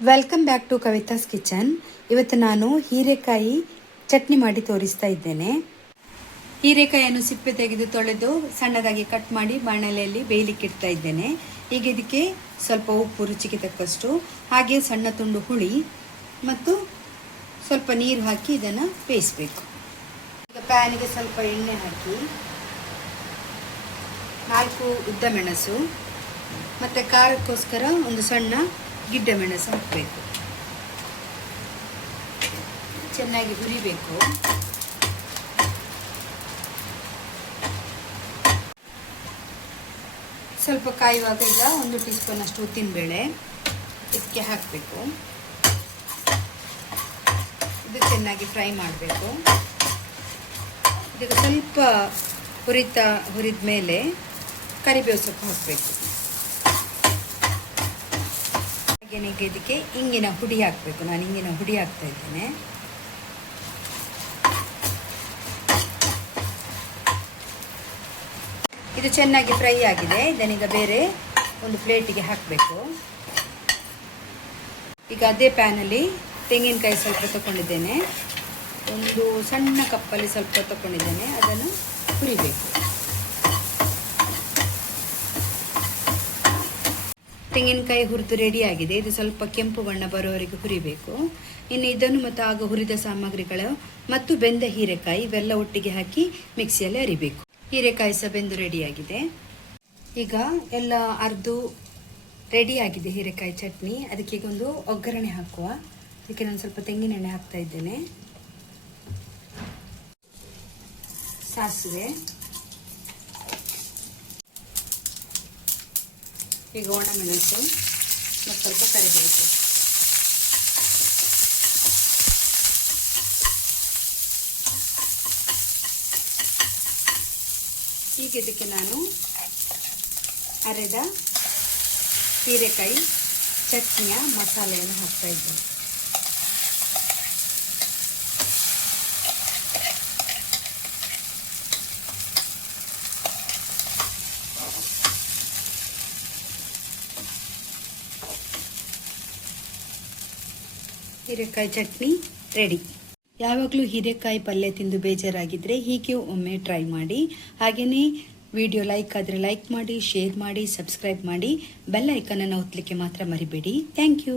Welcome back to Kavitha's kitchen. ಇವತ್ತು ನಾನು ಹೀರೆಕಾಯಿ ಚಟ್ನಿ ಮಾಡಿ ತೋರಿಸ್ತಾ ಇದ್ದೇನೆ. ಹೀರೆಕಾಯಿಯನ್ನು ಸಿಪ್ಪೆ ತೆಗೆದು ತೊಳೆದು ಸಣ್ಣದಾಗಿ ಕಟ್ ಮಾಡಿ ಬಾಣಲೆಯಲ್ಲಿ ಬೇಯಲಿಕ್ಕೆ ಇಡ್ತಾ ಇದ್ದೇನೆ. ಈಗ ಇದಕ್ಕೆ ಸ್ವಲ್ಪ ಉಪ್ಪು ರುಚಿಗೆ ತಕ್ಕಷ್ಟು, ಹಾಗೆ ಸಣ್ಣ ತುಂಡು ಹುಳಿ ಮತ್ತು ಸ್ವಲ್ಪ ನೀರು ಹಾಕಿ ಇದನ್ನು ಬೇಯಿಸಬೇಕು. ಈಗ ಪ್ಯಾನಿಗೆ ಸ್ವಲ್ಪ ಎಣ್ಣೆ ಹಾಕಿ 4 ಉದ್ದ ಮೆಣಸು ಮತ್ತು ಖಾರಕ್ಕೋಸ್ಕರ ಒಂದು ಸಣ್ಣ ಗಿಡ್ಡ ಮೆಣಸು ಹಾಕಬೇಕು. ಚೆನ್ನಾಗಿ ಹುರಿಬೇಕು. ಸ್ವಲ್ಪ ಕಾಯುವಾಗ ಈಗ 1 ಟೀ ಸ್ಪೂನ್ ಅಷ್ಟು ಉದ್ದಿನಬೇಳೆ ಇದಕ್ಕೆ ಹಾಕಬೇಕು. ಇದು ಚೆನ್ನಾಗಿ ಫ್ರೈ ಮಾಡಬೇಕು. ಇದಕ್ಕೆ ಸ್ವಲ್ಪ ಹುರಿದ ಮೇಲೆ ಕರಿಬೇವು ಸೊಪ್ಪು ಹಾಕಬೇಕು. ಹಾಗೆಯೇ ಇದಕ್ಕೆ ಇಂಗಿನ ಹುಡಿ ಹಾಕಬೇಕು. ನಾನು ಇಂಗಿನ ಹುಡಿ ಹಾಕ್ತಾ ಇದ್ದೇನೆ. ಇದು ಚೆನ್ನಾಗಿ ಫ್ರೈ ಆಗಿದೆ. ಇದನ್ನೀಗ ಬೇರೆ ಒಂದು ಪ್ಲೇಟಿಗೆ ಹಾಕಬೇಕು. ಈಗ ಅದೇ ಪ್ಯಾನಲ್ಲಿ ತೆಂಗಿನಕಾಯಿ ಸ್ವಲ್ಪ ತಗೊಂಡಿದ್ದೇನೆ. ಒಂದು ಸಣ್ಣ ಕಪ್ಪಲ್ಲಿ ಸ್ವಲ್ಪ ತಗೊಂಡಿದ್ದೇನೆ. ಅದನ್ನು ಹುರಿಬೇಕು. ತೆಂಗಿನಕಾಯಿ ಹುರಿದು ರೆಡಿ ಆಗಿದೆ. ಇದು ಸ್ವಲ್ಪ ಕೆಂಪು ಬಣ್ಣ ಬರುವವರೆಗೆ ಹುರಿಬೇಕು. ಇನ್ನು ಇದನ್ನು ಮತ್ತು ಆಗ ಹುರಿದ ಸಾಮಗ್ರಿಗಳು ಮತ್ತು ಬೆಂದ ಹೀರೆಕಾಯಿ ಇವೆಲ್ಲ ಒಟ್ಟಿಗೆ ಹಾಕಿ ಮಿಕ್ಸಿಯಲ್ಲಿ ಅರಿಬೇಕು. ಹೀರೆಕಾಯಿ ಸಹ ಬೆಂದು ರೆಡಿಯಾಗಿದೆ. ಈಗ ಎಲ್ಲ ಅರ್ದು ರೆಡಿ ಆಗಿದೆ ಹೀರೆಕಾಯಿ ಚಟ್ನಿ. ಅದಕ್ಕೆ ಈಗ ಒಂದು ಒಗ್ಗರಣೆ ಹಾಕುವ. ಅದಕ್ಕೆ ನಾನು ಸ್ವಲ್ಪ ತೆಂಗಿನೆಣ್ಣೆ ಹಾಕ್ತಾ ಇದ್ದೇನೆ. ಸಾಸಿವೆ, ಈಗ ಒಣಮೆಣಸು ಮತ್ತು ಸ್ವಲ್ಪ ಕರಿಬೇವು. ಈಗ ಇದಕ್ಕೆ ನಾನು ಅರೆದ ಹೀರೆಕಾಯಿ ಚಟ್ನಿಯ ಮಸಾಲೆಯನ್ನು ಹಾಕ್ತಾ ಇದ್ದೇನೆ. ಹೀರೆಕಾಯಿ ಚಟ್ನಿ ರೆಡಿ. ಯಾವಾಗಲೂ ಹೀರೆಕಾಯಿ ಪಲ್ಯ ತಿಂದು ಬೇಜಾರಾಗಿದ್ದರೆ ಹೀಗೆ ಒಮ್ಮೆ ಟ್ರೈ ಮಾಡಿ. ಹಾಗೆಯೇ ವಿಡಿಯೋ ಲೈಕ್ ಆದರೆ ಲೈಕ್ ಮಾಡಿ, ಶೇರ್ ಮಾಡಿ, ಸಬ್ಸ್ಕ್ರೈಬ್ ಮಾಡಿ, ಬೆಲ್ ಐಕನನ್ನು ಒತ್ತಲಿಕ್ಕೆ ಮಾತ್ರ ಮರಿಬೇಡಿ. Thank you.